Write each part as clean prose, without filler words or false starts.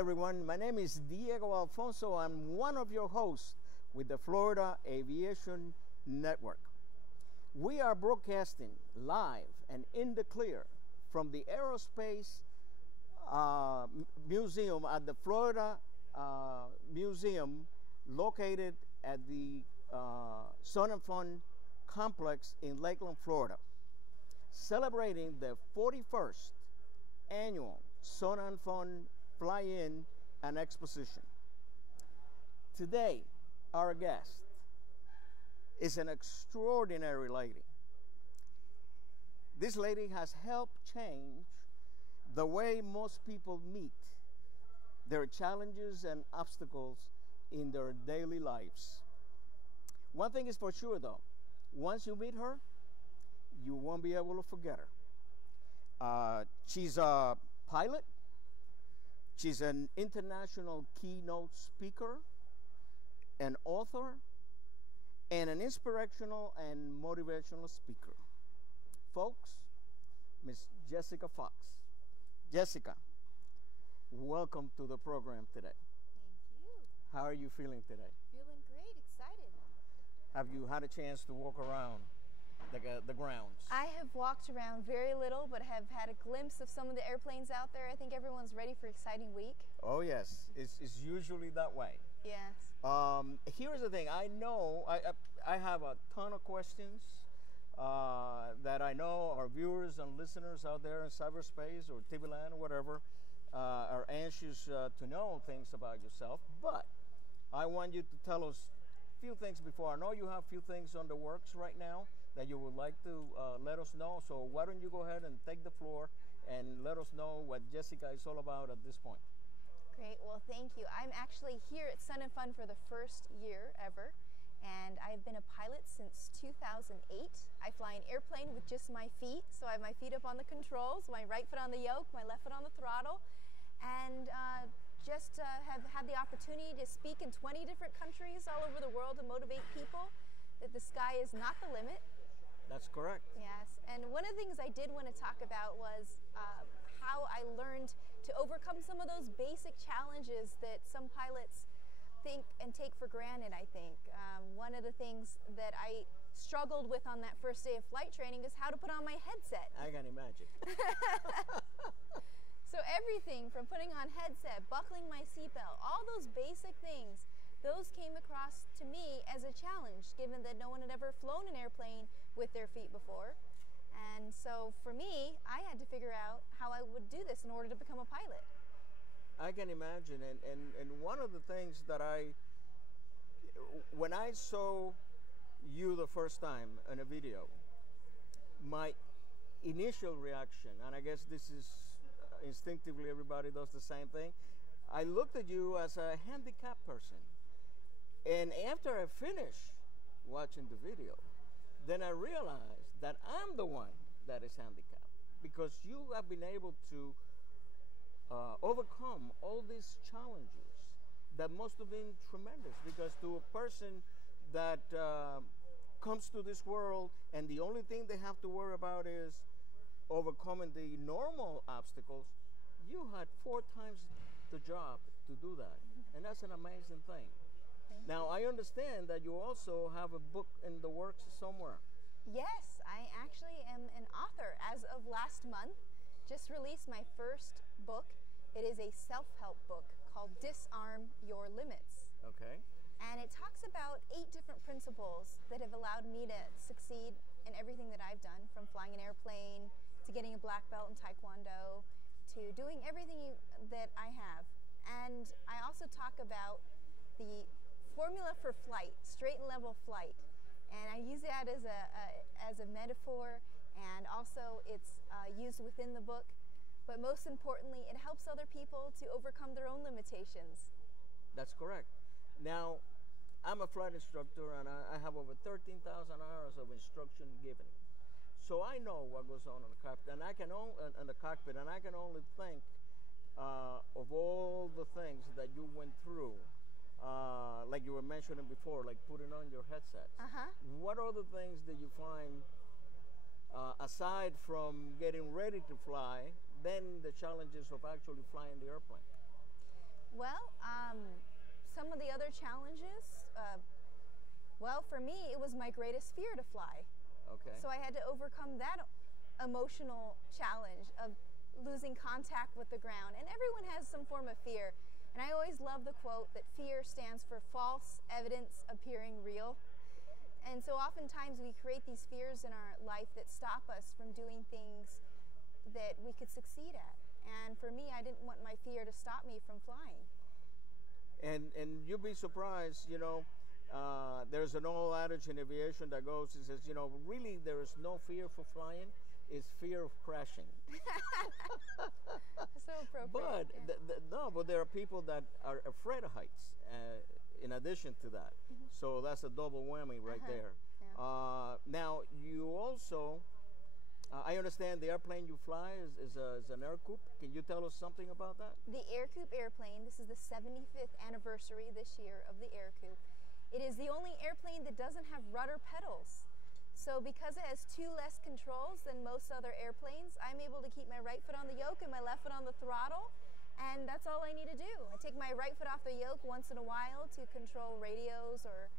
everyone. My name is Diego Alfonso. I'm one of your hosts with the Florida Aviation Network. We are broadcasting live and in the clear from the Aerospace Museum at the Florida Museum located at the Sun and Fun Complex in Lakeland, Florida, celebrating the 41st annual Sun and Fun Fly-In and Exposition. Today, our guest is an extraordinary lady. This lady has helped change the way most people meet their challenges and obstacles in their daily lives. One thing is for sure though, once you meet her, you won't be able to forget her. She's a pilot. She's an international keynote speaker, an author, and an inspirational and motivational speaker. Folks, Miss Jessica Cox. Jessica, welcome to the program today. Thank you. How are you feeling today? Feeling great, excited. Have you had a chance to walk around the grounds? I have walked around very little, but have had a glimpse of some of the airplanes out there. I think everyone's ready for an exciting week. Oh yes, it's usually that way. Yes. Here's the thing. I know I have a ton of questions that I know our viewers and listeners out there in cyberspace or TV land or whatever are anxious to know things about yourself. But I want you to tell us a few things before. I know you have a few things on the works right now that you would like to let us know. So why don't you go ahead and take the floor and let us know what Jessica is all about at this point. Great, well thank you. I'm actually here at Sun and Fun for the first year ever, and I've been a pilot since 2008. I fly an airplane with just my feet, so I have my feet up on the controls, my right foot on the yoke, my left foot on the throttle, and have had the opportunity to speak in 20 different countries all over the world to motivate people that the sky is not the limit. That's correct. Yes, and one of the things I did want to talk about was how I learned to overcome some of those basic challenges that some pilots think and take for granted, I think. One of the things that I struggled with on that first day of flight training is how to put on my headset. I can imagine. So everything from putting on headset, buckling my seatbelt, all those basic things, those came across to me as a challenge, given that no one had ever flown an airplane with their feet before. And so for me, I had to figure out how I would do this in order to become a pilot. I can imagine. And one of the things that when I saw you the first time in a video, my initial reaction, and I guess this is instinctively everybody does the same thing, I looked at you as a handicapped person. And after I finished watching the video, then I realized that I'm the one that is handicapped, because you have been able to overcome all these challenges that must have been tremendous, because to a person that comes to this world and the only thing they have to worry about is overcoming the normal obstacles, you had 4 times the job to do that. And that's an amazing thing. Now, I understand that you also have a book in the works somewhere. Yes, I actually am an author. As of last month, just released my first book. It is a self-help book called Disarm Your Limits. Okay. And it talks about 8 different principles that have allowed me to succeed in everything that I've done, from flying an airplane to getting a black belt in Taekwondo to doing everything that I have. And I also talk about the formula for flight, straight and level flight. And I use that as a metaphor, and also it's used within the book. But most importantly, it helps other people to overcome their own limitations. That's correct. Now, I'm a flight instructor, and I have over 13,000 hours of instruction given. So I know what goes on in the cockpit, and I can only think of all the things that you went through, like you were mentioning before, like putting on your headsets. What other things did you find, aside from getting ready to fly, then the challenges of actually flying the airplane? Well, some of the other challenges, well, for me, it was my greatest fear to fly. Okay. So I had to overcome that emotional challenge of losing contact with the ground. And everyone has some form of fear. And I always love the quote that fear stands for false evidence appearing real. And so oftentimes we create these fears in our life that stop us from doing things that we could succeed at. And for me, I didn't want my fear to stop me from flying. And you'll be surprised, you know, there's an old adage in aviation that goes, it says, you know, really there is no fear for flying, it's fear of crashing. So appropriate. But no, but there are people that are afraid of heights. In addition to that, so that's a double whammy right there. Yeah. Now you also, I understand the airplane you fly is an air coupe. Can you tell us something about that? The Air Coupe airplane, this is the 75th anniversary this year of the Air Coupe. It is the only airplane that doesn't have rudder pedals. So because it has two less controls than most other airplanes, I'm able to keep my right foot on the yoke and my left foot on the throttle, and that's all I need to do. I take my right foot off the yoke once in a while to control radios or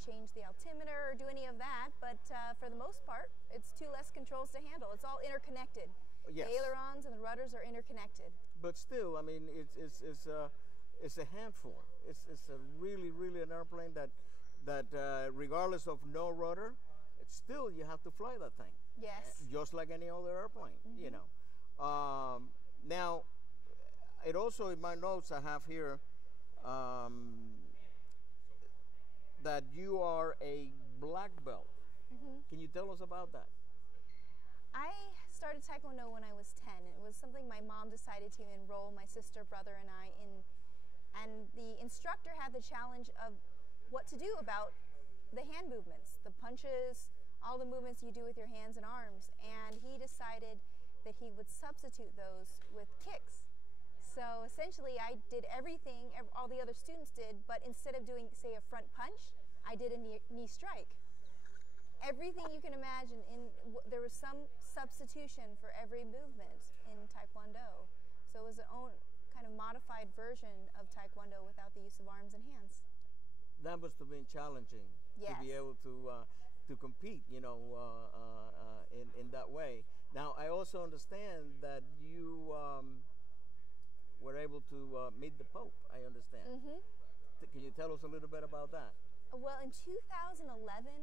change the altimeter or do any of that, but for the most part, it's two less controls to handle. It's all interconnected. Yes. The ailerons and the rudders are interconnected. But still, I mean, it's a handful. It's a really an airplane that regardless of no rudder, it's still you have to fly that thing. Yes. Just like any other airplane, you know. Now, it also in my notes I have here that you are a black belt. Can you tell us about that? I started Taekwondo when I was 10. It was something my mom decided to enroll my sister, brother, and I in. And the instructor had the challenge of what to do about the hand movements, the punches, all the movements you do with your hands and arms. And he decided that he would substitute those with kicks. So essentially I did everything all the other students did, but instead of doing, say, a front punch, I did a knee strike. Everything you can imagine, there was some substitution for every movement in Taekwondo. So it was an own kind of modified version of Taekwondo without the use of arms and hands. That must have been challenging to be able to compete, you know, in that way. Now, I also understand that you were able to meet the Pope, I understand. Can you tell us a little bit about that? Well, in 2011,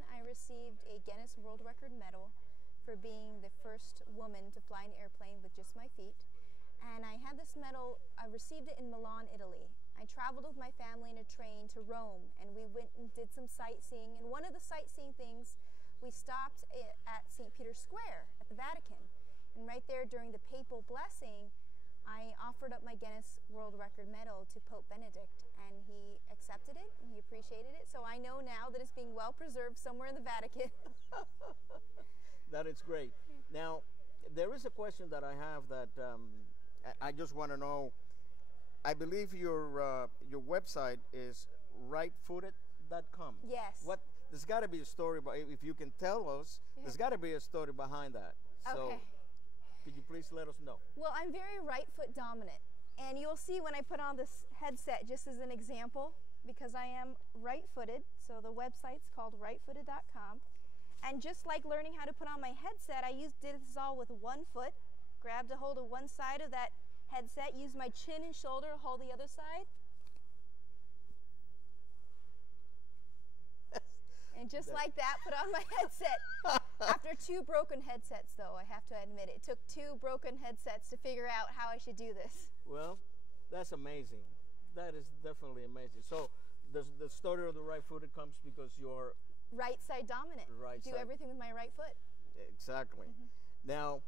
I received a Guinness World Record medal for being the first woman to fly an airplane with just my feet. And I had this medal, I received it in Milan, Italy. I traveled with my family in a train to Rome, and we went and did some sightseeing. And one of the sightseeing things, we stopped at St. Peter's Square at the Vatican. And right there during the papal blessing, I offered up my Guinness World Record medal to Pope Benedict, and he accepted it, and he appreciated it. So I know now that it's being well preserved somewhere in the Vatican. That is great. Now, there is a question that I have that I just want to know. I believe your website is rightfooted.com. Yes. There's got to be a story, if you can tell us, there's got to be a story behind that. So, okay. Could you please let us know? Well, I'm very right foot dominant, and you'll see when I put on this headset, just as an example, because I am right-footed, so the website's called rightfooted.com, and just like learning how to put on my headset, I did this all with one foot, grabbed a hold of one side of that headset, used my chin and shoulder to hold the other side, and just like that, put on my headset. After 2 broken headsets, though, I have to admit, it took 2 broken headsets to figure out how I should do this. Well, that's amazing. That is definitely amazing. So the story of the right-footed comes because you're right side dominant. Do everything with my right foot. Exactly. Now,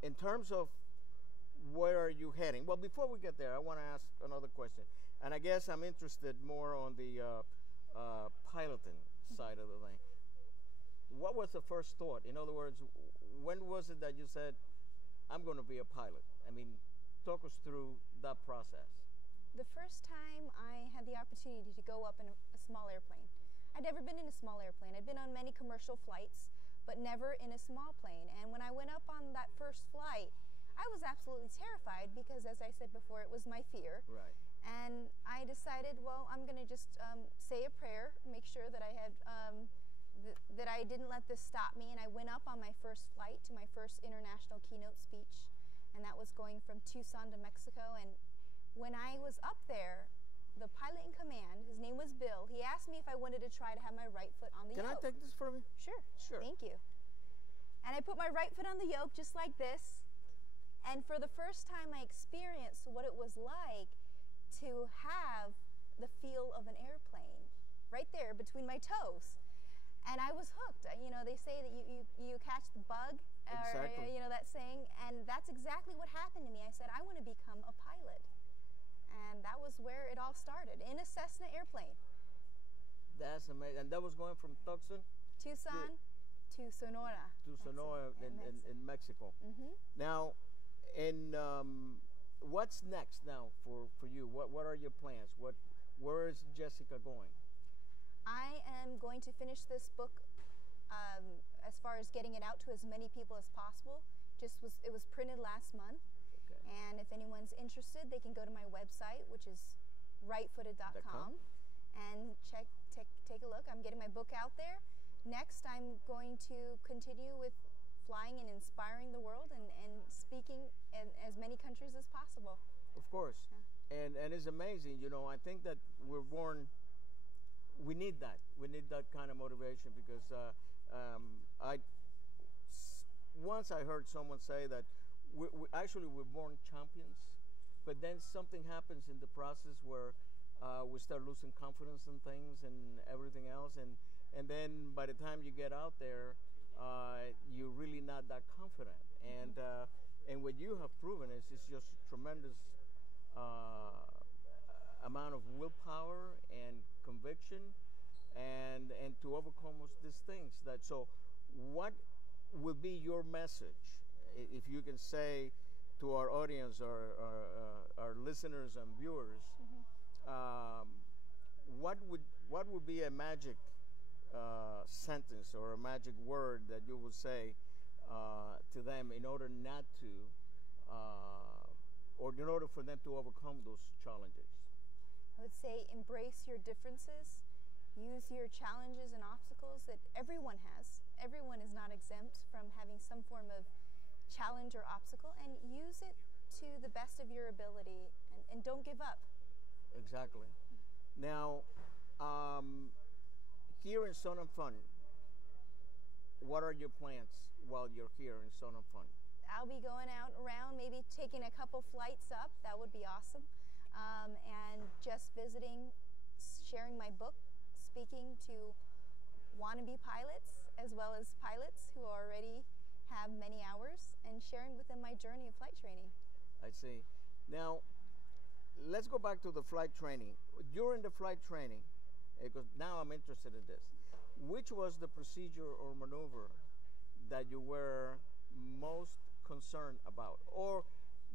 in terms of where are you heading? Well, before we get there, I want to ask another question. And I guess I'm interested more on the piloting side of the thing. What was the first thought? In other words, when was it that you said, I'm going to be a pilot? I mean, talk us through that process. The first time I had the opportunity to go up in a small airplane. I'd never been in a small airplane. I'd been on many commercial flights, but never in a small plane. And when I went up on that first flight, I was absolutely terrified because, as I said before, it was my fear. Right. And I decided, well, I'm going to just say a prayer, make sure that I had that I didn't let this stop me. And I went up on my first flight to my first international keynote speech, and that was going from Tucson to Mexico. And when I was up there, the pilot in command, his name was Bill, he asked me if I wanted to try to have my right foot on the Can yoke. I take this from you? Sure. Sure. Thank you. And I put my right foot on the yoke just like this. And for the first time, I experienced what it was like to have the feel of an airplane right there between my toes. And I was hooked. You know, they say that you catch the bug, Exactly. or, you know, that saying. And that's exactly what happened to me. I said, I want to become a pilot. And that was where it all started, in a Cessna airplane. That's amazing. And that was going from Tucson Tucson to Sonora. to Sonora in Mexico. Mm-hmm. Now, and what's next now for you? What are your plans? Where is Jessica going? I am going to finish this book as far as getting it out to as many people as possible. It was printed last month. Okay. And if anyone's interested, they can go to my website, which is rightfooted.com, and take a look. I'm getting my book out there. Next, I'm going to continue with flying and inspiring the world and speaking in as many countries as possible. Of course. Yeah. And it's amazing, you know, I think that we're born, we need that. We need that kind of motivation because once I heard someone say that we're born champions, but then something happens in the process where we start losing confidence in things and everything else, and then by the time you get out there, you're really not that confident. And what you have proven is just tremendous amount of willpower and conviction, and to overcome these things. So, what will be your message, if you can say to our audience, our listeners and viewers, what would be a magic sentence or a magic word that you would say to them in order not to, or in order for them to overcome those challenges? I would say embrace your differences. Use your challenges and obstacles that everyone has. Everyone is not exempt from having some form of challenge or obstacle, and use it to the best of your ability, and don't give up. Exactly. Now, here in Sun and Fun, what are your plans while you're here in Sun and Fun? I'll be going out around, maybe taking a couple flights up. That would be awesome. And just visiting, sharing my book, speaking to wannabe pilots as well as pilots who already have many hours, and sharing with them my journey of flight training. I see. Now, let's go back to the flight training. During the flight training, because now I'm interested in this, which was the procedure or maneuver that you were most concerned about, or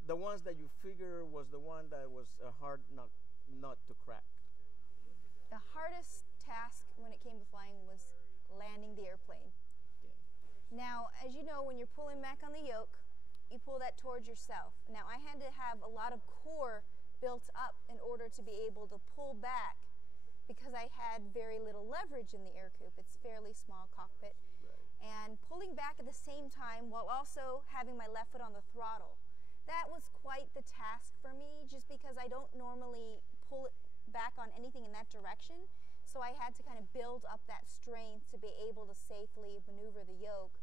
the ones that you figure was the one that was a hard nut to crack? The hardest task when it came to flying was landing the airplane. Okay. Now, as you know, when you're pulling back on the yoke, you pull that towards yourself. Now, I had to have a lot of core built up in order to be able to pull back, because I had very little leverage in the air coupe. It's a fairly small cockpit. Right. And pulling back at the same time while also having my left foot on the throttle. That was quite the task for me, just because I don't normally pull it back on anything in that direction. So I had to kind of build up that strength to be able to safely maneuver the yoke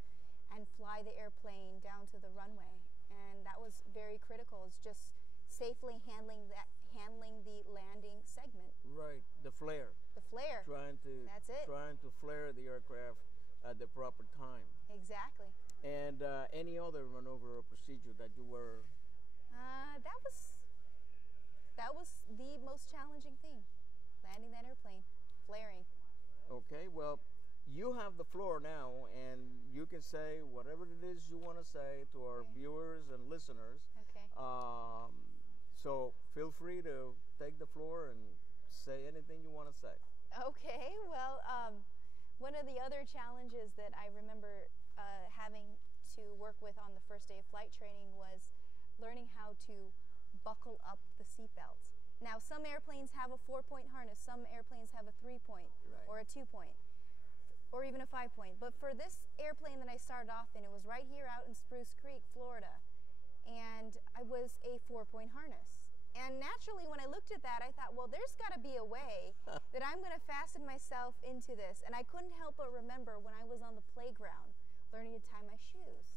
and fly the airplane down to the runway. And that was very critical. It's just safely handling the landing segment. Right, the flare. The flare. That's it. Trying to flare the aircraft at the proper time. Exactly. And any other maneuver or procedure that you were? That was the most challenging thing, landing that airplane, flaring. Okay, well, you have the floor now, and you can say whatever it is you want to say to our viewers and listeners. Okay. So feel free to take the floor and say anything you want to say. Okay, well, one of the other challenges that I remember having to work with on the first day of flight training was learning how to buckle up the seatbelt. Now, some airplanes have a 4-point harness, some airplanes have a 3-point Right. or a 2-point or even a 5-point. But for this airplane that I started off in, it was right here out in Spruce Creek, Florida, and I was a 4-point harness. And naturally, when I looked at that, I thought, well, there's got to be a way that I'm going to fasten myself into this. And I couldn't help but remember when I was on the playground learning to tie my shoes.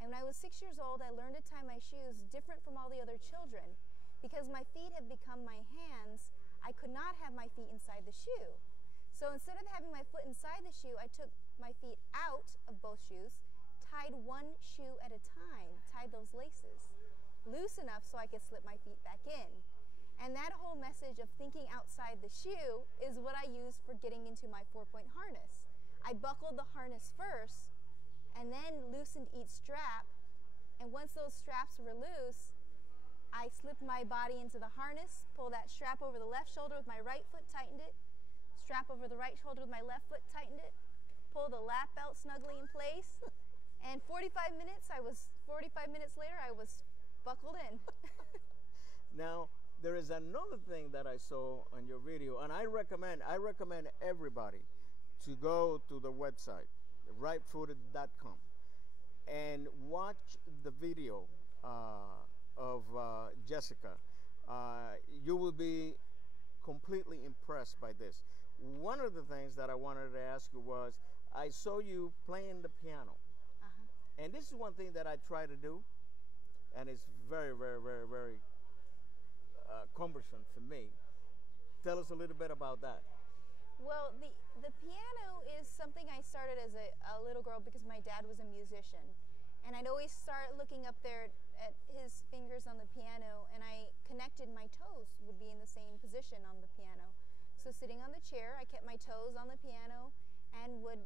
And when I was 6 years old, I learned to tie my shoes different from all the other children. Because my feet have become my hands, I could not have my feet inside the shoe. So instead of having my foot inside the shoe, I took my feet out of both shoes, tied one shoe at a time, tied those laces loose enough so I could slip my feet back in. And that whole message of thinking outside the shoe is what I used for getting into my 4-point harness. I buckled the harness first and then loosened each strap, and once those straps were loose, I slipped my body into the harness, pulled that strap over the left shoulder with my right foot, tightened it, strap over the right shoulder with my left foot, tightened it, pulled the lap belt snugly in place, and 45 minutes later, I was buckled in. Now, there is another thing that I saw on your video, and I recommend everybody to go to the website, rightfooted.com, and watch the video of Jessica. You will be completely impressed by this. One of the things that I wanted to ask you was, I saw you playing the piano. And this is one thing that I try to do, and it's very, very, very, very cumbersome for me. Tell us a little bit about that. Well, the piano is something I started as a little girl because my dad was a musician. And I'd always start looking up there at his fingers on the piano, and I connected my toes would be in the same position on the piano. So sitting on the chair, I kept my toes on the piano and would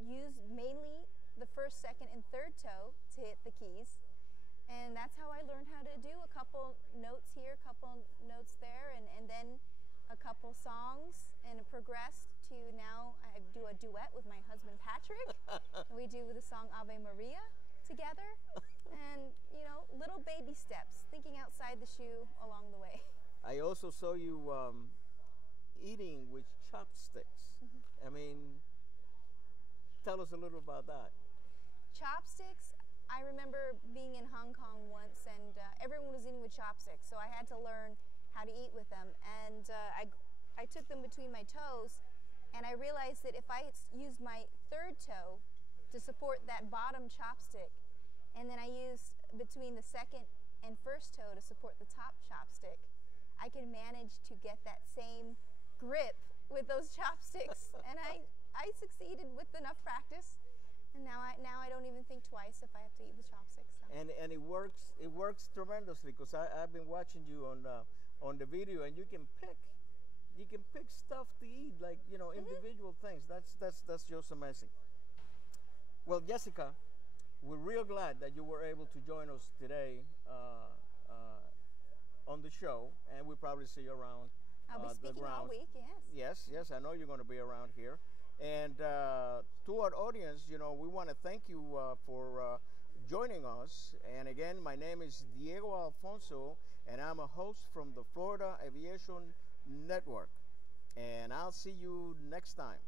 use mainly the first, second, and third toe to hit the keys. And that's how I learned how to do a couple notes here, a couple notes there, and then a couple songs, and it progressed to now I do a duet with my husband Patrick. We do the song Ave Maria together, and little baby steps, thinking outside the shoe along the way. I also saw you eating with chopsticks. I mean, tell us a little about that. Chopsticks, I remember being in Hong Kong once, and everyone was eating with chopsticks, so I had to learn how to eat with them. And I took them between my toes, and I realized that if I used my third toe to support that bottom chopstick, and then I used between the second and first toe to support the top chopstick, I could manage to get that same grip with those chopsticks. And I succeeded with enough practice. And now I don't even think twice if I have to eat with chopsticks. So. And it works tremendously, because I've been watching you on the video, and you can pick stuff to eat, like individual things. That's just amazing. Well, Jessica, we're real glad that you were able to join us today on the show, and we'll probably see you around. I'll be speaking all week. Yes, I know you're going to be around here. And to our audience, we want to thank you for joining us. And again, my name is Diego Alfonso, and I'm a host from the Florida Aviation Network. And I'll see you next time.